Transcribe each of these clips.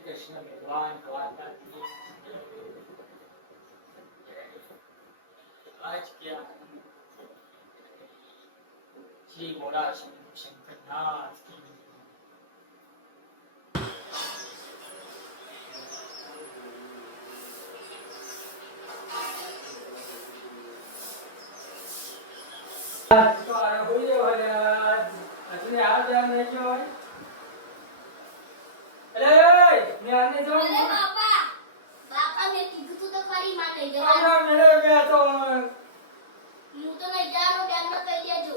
કૃષ્ણ ભગવાન દ્વારકાધીશ આજ ક્યાં શ્રી મોરા શંકરનાથ કી તો આ હોઈ જવાના આજને આ ધ્યાન રહેજો અરે મે આને જો અરે બાપા મેં કીધું તું તો ખરી માં નહીં જવાનું અરે મેરે ગયા તો હું તો નહીં જવાનું બેન ને કહી દેજો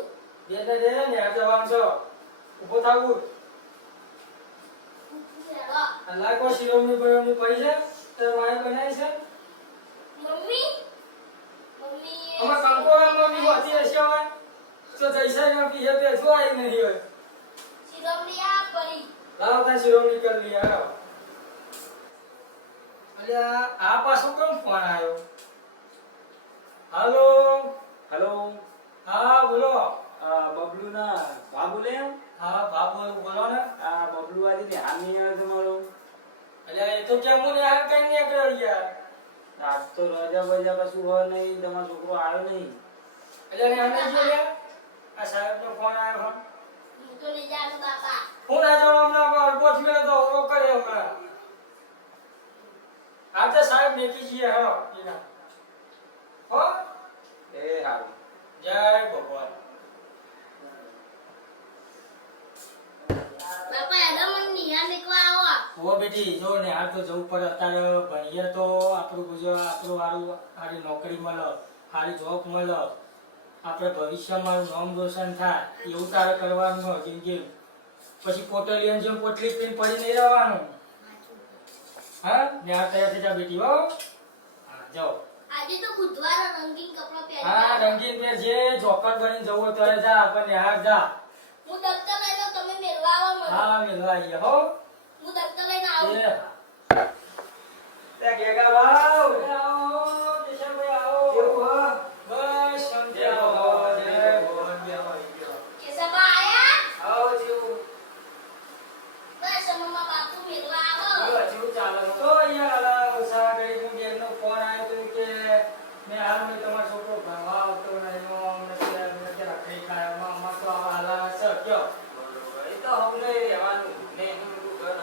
દે ને આ જવાનું છો ઉભો થાવું અલ્લાહ કો શિરોમણી બરોમણી પડી છે તો માય બનાવી છે મમ્મી અમે કંકોરા મમ્મી હોતી હશે હોય તો જૈસા માં પીએ પે જો આવી નહીં હોય શિરોમણી આ પડી લાવ તા શિરોમણી કરી લી આવો અલ્યા આ પાછો કોણ ફોન આવ્યો હાલો હેલો હા બોલો બબલુ ના ભા બોલે હા બાબુ બોલો ને આ બબલુ આજે ને હામી આવે તમારો અલ્યા એ તો કેમ હું ને આ કઈ નીકળ્યો યાર આજ તો રજા બજા કશું હોય નહીં તમારો છોકરો આવ્યો નહીં અલ્યા ને અમે જો લે આ સાહેબ નો ફોન આવ્યો હું તો નહીં જવાનું બાપા ફોન આ જવાનો હમણાં પોચ મે તો ઓ કરે હમણાં આ તો સાહેબ મેકી જીએ હો એના હો એ હારું જય ભગવાન બાપા એડા મને નિયા મેકવા આવો ઓ બેટી જો ને હાલ તો જવું પડે અત્યારે ભણીએ તો આપણું ગુજરાત આપણું સારી નોકરી મળે સારી જોબ મળે આપણે ભવિષ્યમાં નામ રોશન થાય એવું તારે કરવાનું હોય જિંદગી પછી પોટલિયન જેમ પોટલી પીને પડી નહીં રહેવાનું હા ને આ તૈયાર થઈ જા બેટી હો હા જાઓ આજે તો બુધવાર રંગીન કપડાં પહેરી હા રંગીન પેર જે જોકર બની જવું હોય ત્યારે જા પણ હાર જા હું દફતર લઈ લઉં તમે મેળવા આવો મને હા મેળવા આવીએ હો હું દફતર લઈને આવું એ તે ગેગા ભાવ આવો કેશવભાઈ આવો કેવું હો બસ શાંતિ આવો જય ભગવાન બેહો કેસબા આયા આવો જીવ બસ મમ્મા બાપુ મેળવા આવો બોલો જીવ ચાલે તો યાર ઉસા ગઈ તું બેનનો ફોન આવ્યો તો કે મે હાલ મે તમારો છોકરો ભણવા આવતો નહીં અમને કે રાખી કાયમાં અમાર તો આવા હાલા છે કયો બરોબર એ તો હમને રહેવાનું ને હું ઘર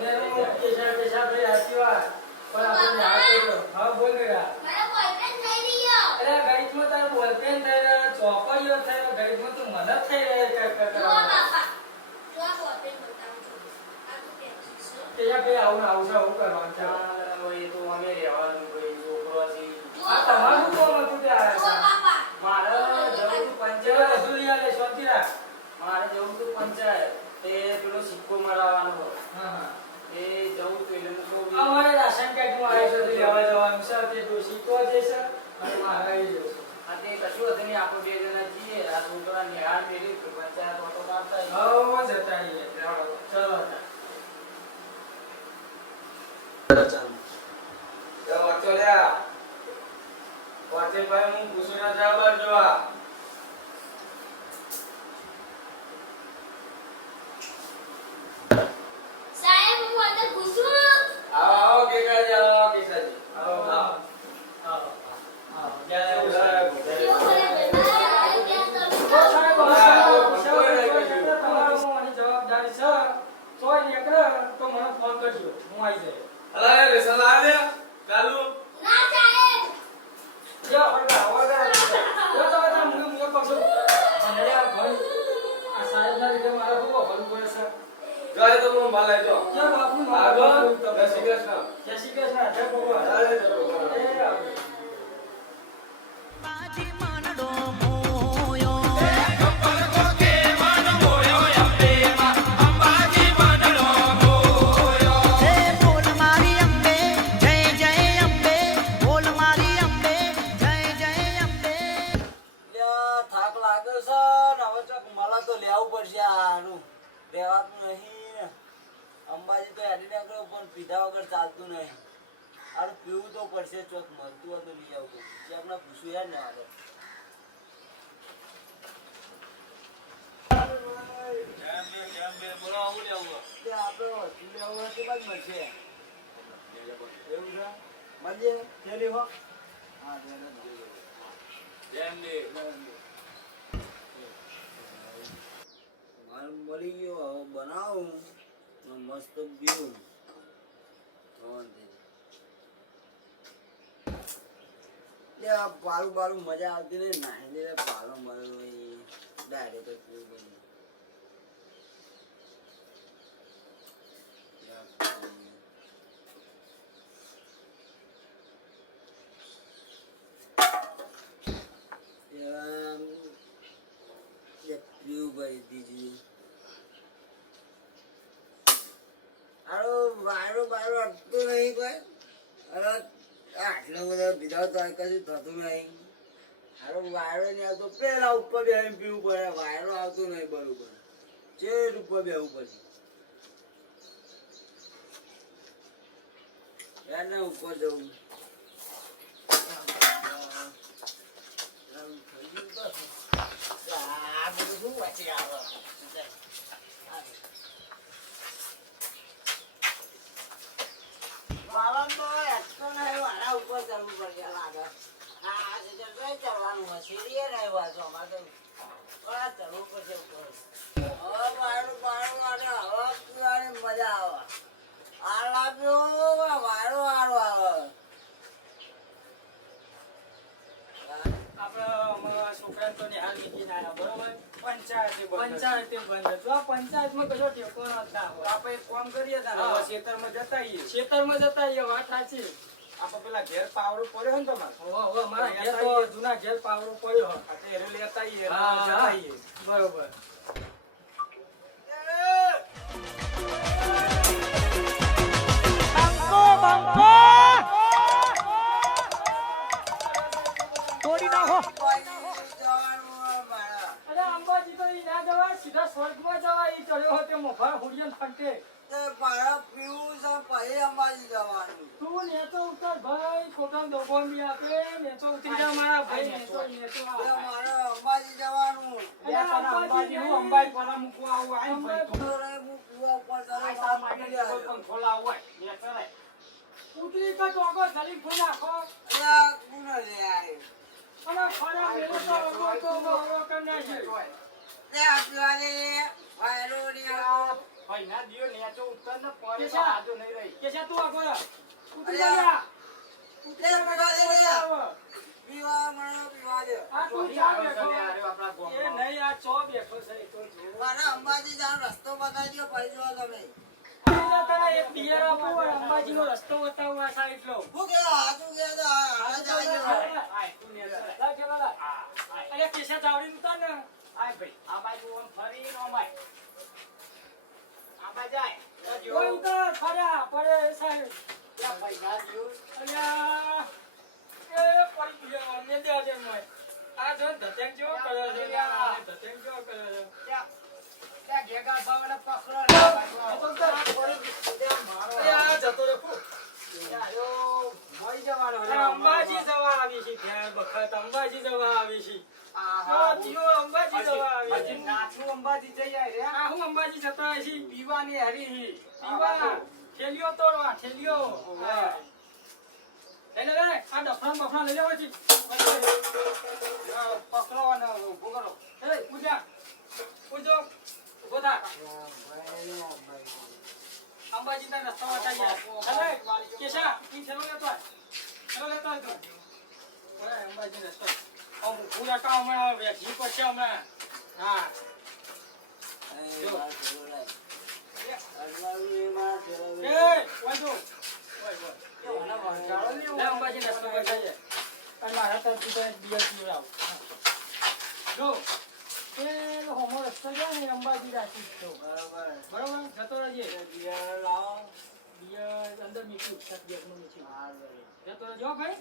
ને કેશવભાઈ આશી વાત પણ આપણે હાલ તો હા બોલ ગયા મારો બોયફ્રેન્ડ થઈ રહ્યો અરે ગણિતમાં તારે બોલપેન થાય ચોપડીઓ થાય ગણિતમાં તું મદદ થઈ રહે જો બાપા જો આ બોયફ્રેન્ડ બતાવું છું આ તો પેન્સિલ છે તે ભાઈ આવું આવું છે આવું કરવાનું છે એ તો અમે રહેવાનું ભાઈ છોકરો છે આ તમારું કોમ હતું તે જો આયા બાપા મારે જવું તું છે પંચાયત બધું લઈ આલે શાંતિ રાખ મારે જવું તું પંચાયત તે પેલો સિક્કો મરાવવાનો હતો હા હા એ જવું તું એટલે તો અમારે રાશન કાર્ડમાં આવે છે તે લેવા જવાનું છે તે ડોસી તો જે છે અને મારા એ જશે આ તે કશું હતું નહીં આપણે બે જણા જઈએ આ છોકરા નિહાળ મેળવી પંચાયત ઓટો કાઢતા આવીએ. હવ જતા આવીએ ચલો વાંચો લ્યા વાંચે ભાઈ હું પૂછું ના જવાબ જોવા સાહેબ હું અંદર ઘૂસું આવો કેકાજી આવો કેસાજી આવો આવો આવો આવો ક્યાં ઉસાય કેવો કરે બેટા ત્યાં તમે જવાબદારી છે તોય નીકળે તો મને ફોન કરજો હું આવી જાય અલા લેસન લાવે કાલુ ના સાહેબ યો ઓરડા ઓરડા યો તો તા મુકે મુકે પછો અને આ ભાઈ આ સાહેબ ના લીધે મારા ખૂબ ભલું પડે છે જાય તો હું માલાય જો કેમ બાપુ આગળ જય શ્રી કૃષ્ણ જય શ્રી કૃષ્ણ જય ભગવાન ચાલે જય ભગવાન. એ આવે. થાક લાગે છે ને હવે ચોક મળે તો લેવું પડશે આનું રહેવાતું નહીં અંબાજી તો હેડી નાખ્યો પણ પીધા વગર ચાલતું નહીં આનું પીવું તો પડશે ચોક મળતું હોય તો લઈ આવતું આપણે પૂછવું યાર ને આગળ બોલો આવું લેવું તે આપણે વસ્તુ લેવું હોય તો બાદ મળશે. એવું છે? મળીએ? ચેલી હો? હા, જેમ દે માલ મળી ગયો, હવે બનાવું ને મસ્ત પીવું. આ પાલું બાલું મજા આવતી નહીં, નાહી દે પાલો મળ્યો ડાયરેક્ટ પીવું બની. વાયરો બાયરો અટતો નહીં કોઈ. અરે આટલો બધો પીધા તો કશું થતું નહીં. અરે વાયરો નહીં આવતો, પેલા ઉપર બેસીને પીવું પડે. વાયરો આવતો નહીં બરોબર, ચેટ ઉપર બેવું પડે. એને ઉપર જવું. આ બધું શું વાંચી આવે? બાબા તો એટલો નહીં, વાળા ઉપર ચડવું પડશે લાગે. હા ચડવાનું હોય, સીડીએ નહીં વાંચો અમારે તો ચડવું પડશે ઉપર. હવે વાયરું વાયરું માટે હવા પીવાની મજા આવે. આ લાગ્યો વાયરો વારો આવે. આપણે અમારા છોકરાને તો નિહાલ મૂકીને આવ્યા, બરોબર? પંચાયતે બંધ. જો આ પંચાયતમાં કશો ટેકો ન ના હોય. આપણે એક કામ કરીએ તારે, હા. હવે ખેતરમાં જતા આવીએ. ખેતરમાં જતા એ વાત સાચી. આપણે પેલા ઘેર પાવડો પડ્યો ને તમારે, હવે મારા ઘેર તો જૂના ઘેર પાવડો પડ્યો હોય. આ તો એરે લેતા આવીએ, હા, જતા હા. આવીએ. બરોબર. અરે અંબાજી તો ઈ ના જવાય, સીધા સ્વર્ગમાં જવાય. ઈ ચડ્યો હતો મોફા હુડિયન ફંટે. તું નેચો ઉતર ભાઈ, ખોટા દોબો બી આપે. નેચો ઉતરી જા મારા ભાઈ, નેચો આવે. અરે અંબાજી હું નહીં. અંબાઈ પરા મૂકવા આવું, આઈ અંબાઈ ભાઈ. આ તારા માટે કોઈ પંખો લાવવો હોય, લે ચલાય. ઉતરી તો ટોકો જલી ફૂલ નાખો. અને ખરા મેલો તો અગો તો અગો કરી નાખી. ભાઈ ના દિયો નેચો ઉત્તર ને પડે તો કેશા? હાજો નહીં રહી. કેશા તું આગો રા. ઉતરી અરે જા. લે, આ તું ચોથી ચા આવે છે, બેઠો. લે, આર્યો આપણા એ ગામમાં. નહીં, આ ચો બેઠો છે. એ તો જો. અંબાજી જવાનો રસ્તો બતાવી દો, ભાઈ જો તમે. આ તારા એક પિયર આપો, અંબાજીનો રસ્તો બતાવો આ સાઈડ લો. શું કેવો હાથું કે તો આ જાય છે. આય, તું ને ચલાય. લા કે વાલા. આ, આય. અરે કેશા ચાવડી ઉતાર ને. આય ભાઈ, આ બાજુ આમ ફરીને આમ આય. આ બાજુ આય. તો જો. કોઈ ઉતાર ફર્યા પડે એ સાઈડ. ત્યાં ભાઈ ના દિયો. અલ્યા એ પડી ગયો અમને દે આજે મોય. આ જો ધતેંગ જેવો કર્યો છે. આ ધતેંગ જેવો કર્યો છે. ત્યાં ઘેગા ભાવને પકડો ને આ બાજુ આ આવો. તો ત્યાં મારો અરે આ જતો રે ફૂ. ત્યાં આયો, મળી જવાનો અરે અંબાજી જવા આવી છે ત્યાં વખત અંબાજી જવા આવી છે. આહા, આ જીઓ અંબાજી જવા આવી હજી છે. નાચું અંબાજી જઈ આય રે. આ હું અંબાજી જતા આવી છે. પીવાની હરી હી. પીવા ઠેલિયો તોડવા ઠેલિયો. હા. લઈ લે લે આ ડફણા બફણા લઈ લેવા છે. પકડો અને ઊભું કરો. એ પૂજા પૂજો ઉભો થા. અંબાજી ના રસ્તા વટા ગયા. ચાલે કેશા ઈ ચલો લેતો આય. ચલો લેતો આય તું. ઓય અંબાજી રસ્તો. આમ પૂરા કામ માં વેચી પડશે હમણાં. હા એ વાંધો. ઓય ઓય. લે અંબાજી રસ્તો બતાવીએ. અને મારા તરફથી તો એક દિવસ પીવડાવ. જો એ હોમો રસ્તો જાય ને અંબાજી રાખી તો બરોબર જતો રહેજે. બિયર અંદર મીઠું સાત બિયરનું મીઠું જતો રહેજો ભાઈ.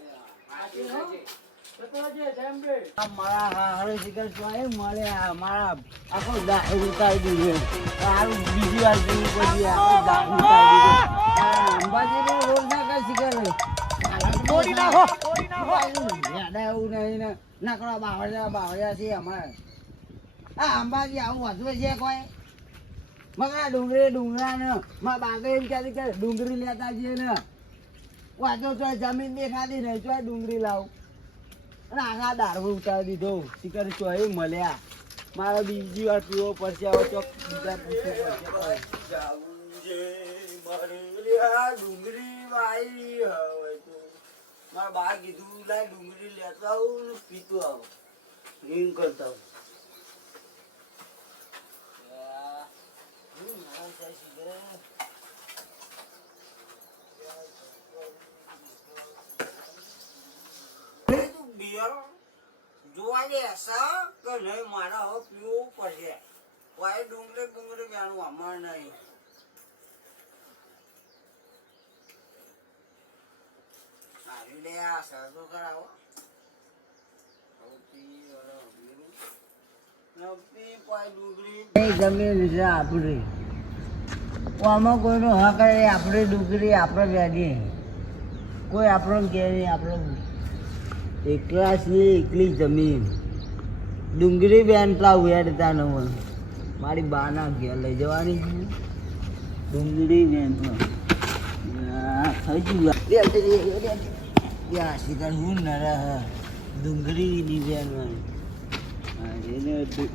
સાચી હો? જતો રહેજે જેમ બે. મારા હારો શિકાર સ્વાય મળે મારા આખો દારૂ ઉતારી દીધું. સારું બીજી વાર પીવું પછી આખો દારૂ ઉતારી દીધું. અંબાજીનો રોડ ના કઈ શિકાર તોડી નાખો. યાદા એવું નહીં ને નકરા બાવળિયા છે અમારે. આ અંબાજી આવું વધુ છે કોઈ મગા ડુંગરા ને માં બાગે એમ કહેતી કે ડુંગળી લેતા જઈએ ને વાતો તો જમીન દેખાતી નહીં તો ડુંગળી લાવ અને આખા દારૂ ઉતારી દીધો શિકાર ચોય મળ્યા મારે બીજી વાર પીવો પડશે હવે ચોક બીજા પૂછવું પડશે ડુંગળી વાઈ હવે તો મારા બા કીધું લાય ડુંગળી લેતા આવું ને પીતો આવું એમ કરતા આવું જોવા દે સા કે નહીં મારા હવે પીવું પડશે વાય ડુંગળી ગાનું અમાર નહીં સારું લે આ સરસો કરાવો જમીન છે આપણી આમાં કોઈનો હક નહીં આપણી ડુંગળી આપણે વ્યાજી કોઈ આપણો કહે નહીં આપણો એકલા છીએ એકલી જમીન ડુંગળી બેન પેલા વેડતા ન હોય મારી બાના ઘેર લઈ જવાની છે ડુંગળી બેન શિકાર હું ન રહ ડુંગળીની બેન ડુંગળી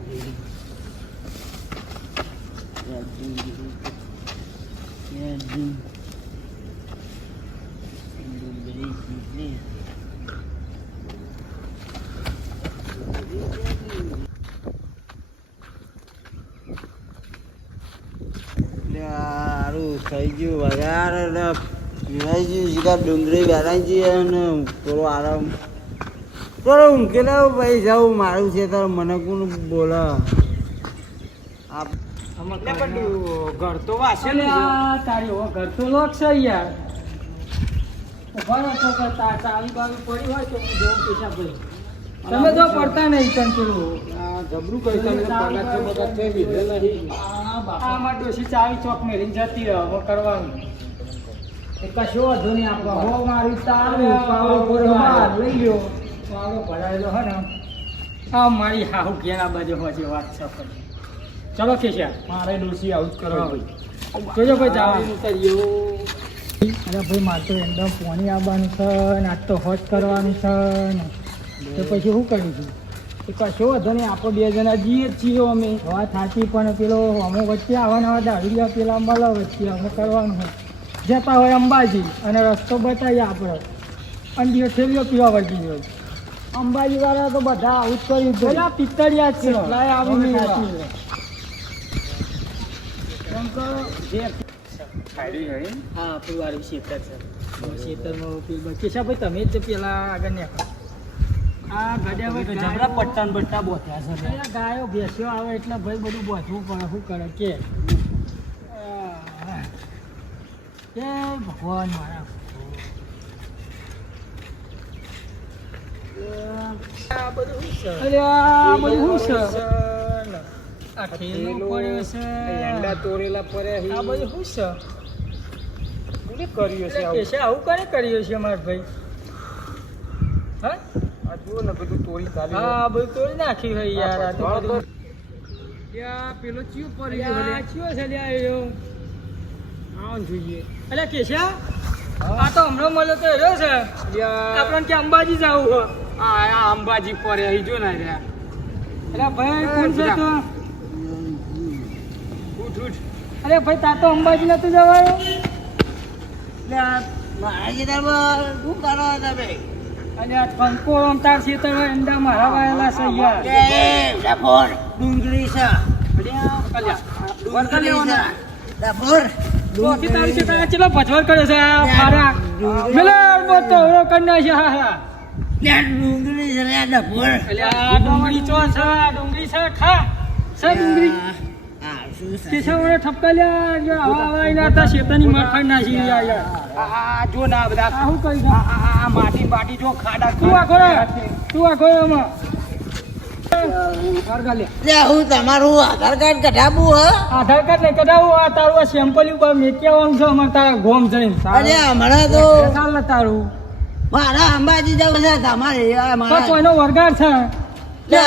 સારું થઈ ગયું વધારે પીવાઈ ગયું શિકાર ડુંગળી વેરાઈ જઈએ અને થોડો આરામ થોડો ઊંઘેલા ભાઈ જાઉં મારું છે તારે મને કોણ બોલે ઘર તો વાસે ને તારી હો ઘર તો લોક છે યાર ઉભા રહો તો ચાવી બાવી પડી હોય તો હું જોઉં પૈસા ભાઈ તમે તો પડતા નહીં તન પેલું જબરું કઈ તમે આમાં ડોશી ચાવી ચોક મેલીને જતી રહો હવે કરવાનું કશો વાંધો નહીં આપો હો મારી તારું પાવડો ભરવા લઈ લ્યો પાવડો ભરાયેલો હે ને આ મારી હાહુ ઘેર આ બાજુ હોય છે વાત છે ચલો કેશા મારે ડોશી આવું જ કરો ભાઈ જોજો ભાઈ જવાનું કરીયો અરે ભાઈ મારે તો એકદમ પોણી આવવાનું છે ને આજ તો હોટ કરવાનું છે ને તો પછી શું કર્યું છું એ કશો વાંધો નહીં આપણે બે જણા જઈએ જ છીએ અમે વાત સાચી પણ પેલો અમે વચ્ચે આવવાના દારૂડિયા પેલા મળે વચ્ચે અમે કરવાનું હોય જતા હોય અંબાજી અને રસ્તો બતાવીએ આપણે અને દિવસ થેલીઓ પીવા વળગી ગયો અંબાજી વાળા તો બધા આવું જ કર્યું પેલા પિત્તળિયા જ છે આવી હા આપણું વાળું શેતર છે શેતરમાં કેશાભાઈ તમે જ પેલા આગળ નીકળો આ જબરા પટ્ટા બટ્ટા બોથ્યા છે ગાયો ભેંસ્યો આવે એટલે ભાઈ બધું બોથવું પડે શું કરે કે ભગવાન મારા આ બધું શું છે આ બધું શું છે આ ઠેલો પડ્યો છે એંડા તોરેલા પડ્યા આ બધું શું છે કર્યું છે આવું કરે કર્યું છે મારા ભાઈ હા ને બધું તોડી હા બધું તોડી નાખ્યું હોય યાર આ તો બધું પેલો ચિયો પડી ગયો ચિયો છે લ્યા એયો આવ જોઈએ અલે કેશા આ તો હમણાં મળ્યો તો રહ્યો છે આપણને કે અંબાજી જવું હો આ અંબાજી પર અહીં જો ના રહ્યા અરે ભાઈ કોણ છે તો ઉઠ અરે ભાઈ તા તો અંબાજી નતું જવાયું મારા જીતામાં શું કરો તમે અને આ કંકોળો તાર ખેતર અંડા મારા વાયેલા છે યાર ડુંગળી છે ડુંગળી તારી ખેતર ચેલો પછવર કર્યો છે આ મારા મેલે બોતો ઓરો કન્યા છે હા હા ડુંગળી છે લે ડફોર એટલે આ ડુંગળી ચો છે આ ડુંગળી છે ખા છે ડુંગળી કેશા વડે ઠપકા લ્યા જો હવા હવાઈ ના હતા શેતાની માખણ નાસી યાર આ જો ના બધા આ શું કરી આ માટી બાટી જો ખાડા તું આખો એમાં હું તમારું આધાર કાર્ડ કઢાવું હ આધાર કાર્ડ નહીં કઢાવું આ તારું આ સેમ્પલ ઉપર મેકવાનું છે અમારે તારા ગોમ જઈને અરે હમણાં તો ચાલ તારું મારા અંબાજી જવું છે તમારે કોઈનો વરગાર છે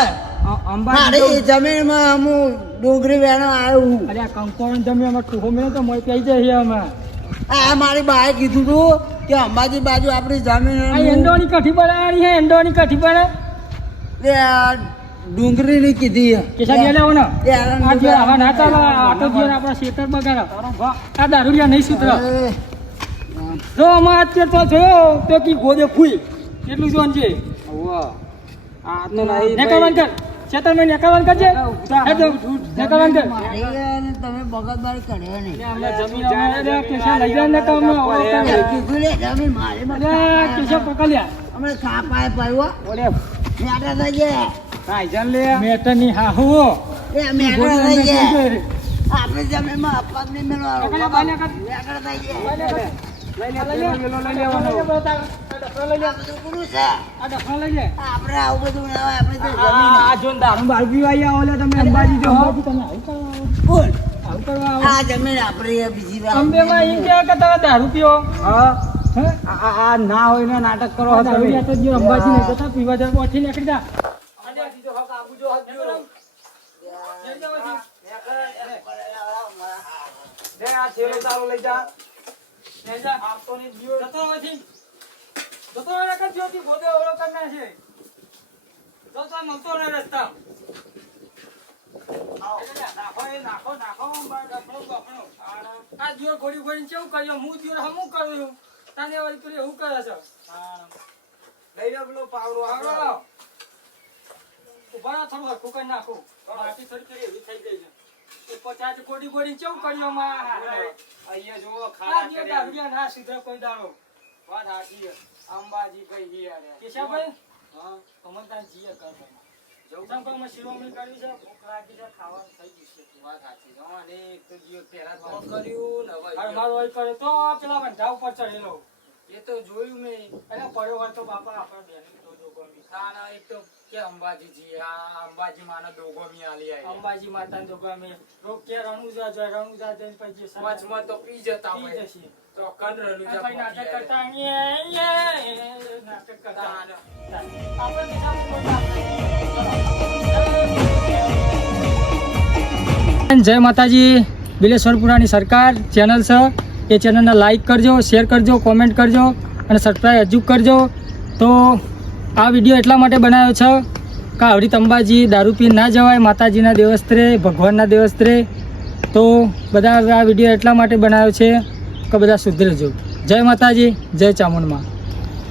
અંબાજી મારી જમીનમાં હું ડુંગળી વેણો આવ્યો અરે આ કંકોણ જમી અમે ટૂહો મેં તો મોય કહી જઈએ અમે આ મારી બાએ કીધું તું કે અંબાજી બાજુ આપણી આ જમીન એંડોની કઠી બનાવવાની છે એંડોની કઠી બને ડુંગળી ની કીધી કેસા ગયા લેવો ને એ આનંદ આ જે આવા ના ચાલે આટો જીવન આપણા ખેતર બગાડો આ દારૂડિયા નહીં સુધરે જો અમાર અત્યારે તો જોયો તો કી ગોદે ફૂલ એટલું જોન છે આ તો નહીં નેકાવાન કર ખેતરમાં નેકાવાન કરજે નેકાવાન કર તમે બગતબારી કર્યો નહીં અમને જમીન અમે કેસા લઈ જાય ને કામ કીધું લે જમીન મારે કેસા પકડ્યા અમે ખાપાએ પાયો ઓલે મેટા થઈ ગયા કાઈજન લે મેટરની હાહુ એ મેટા થઈ ગયા આપણે જમીનમાં અપવાદ નહીં મેળવાનો કાકા બાને કર મેટા થઈ ગયા લઈ લેવાનો આ બધું પૂરું છે આ ડફા લઈ લે આપણે આવું બધું ના હોય આપણે તો જમીન આ જોન દારૂ બાર પીવાઈ આવો લે તમે અંબાજી જો અંબાજી તમે આવું કરવા કોણ આવું કરવા આવો આ જમીન આપણી બીજી વાર અંબેમાં ઈ કે તમે દારૂ પીઓ હા હે આ ના હોય ને નાટક કરો આ દારૂડિયા તો જો અંબાજી ને જતા પીવા જાય પહોંચી નીકળી જા આજે સીધો હક આપું જો હક જો દે આ થેલો ચાલુ લઈ જા નેજા આપતો ને જીઓ જતો નથી જતો રે કે જ્યોતિ ગોદે ઓળો કરના છે જતો મળતો ને રસ્તા આ જીઓ ગોળી ગોળી કેવું કર્યો હું જીઓ હમું કર્યું તને વળી તું એવું કરે છે લઈ લો પેલો પાવડો આવડો ઉભા થોડું હરખું કરી નાખું માટી થોડી થોડી એવી થઈ ગઈ છે ઉપર ચાચ ગોળી ગોળી કેવું કર્યો માં અહીંયા જુઓ આ ખાડા જીઓ કર્યા દારૂડિયા ના સુધરે કોઈ દાડો વાત સાચી અંબાજી કઈ ગયા રે કેશાભાઈ હા અમન તાન જીએ કર જવું તમ કો અમે શિરોમણી કરવી છે ભૂખ લાગી છે ખાવાનું થઈ ગયું છે વાત સાચી જો અને એક તો જીઓ પહેલા તો કર્યું ને હવે અરે મારો હોય કરે તો પેલા વંઢા ઉપર ચડેલો એ તો જોયું મેં અને પડ્યો હોય તો બાપા આપણા બેન તો જોગો ખાના એક તો કે અંબાજી જી આ અંબાજી માનો દોગો મી આલી આઈ અંબાજી માતા જોગો અમે રોગ કે રણુજા જો રણુજા જઈને પછી વચમાં તો પી જતા પી હોય જશે તો કંડરલું આ ભાઈ નાટક જપ કરતા અહીંયા નાટક કરતા આપણે બીજા જય માતાજી બિલેશ્વરપુરાની સરકાર ચેનલ છે એ ચેનલને લાઈક કરજો શેર કરજો કોમેન્ટ કરજો અને સબસ્ક્રાઈબ હજુ કરજો તો આ વિડીયો એટલા માટે બનાવ્યો છે કે હવરી અંબાજી દારૂ પીને ના જવાય માતાજીના દેવસ્ત્રે ભગવાનના દેવસ્ત્રે તો બધા આ વિડીયો એટલા માટે બનાવ્યો છે કે બધા સુધરજો જય માતાજી જય ચામુંડમાં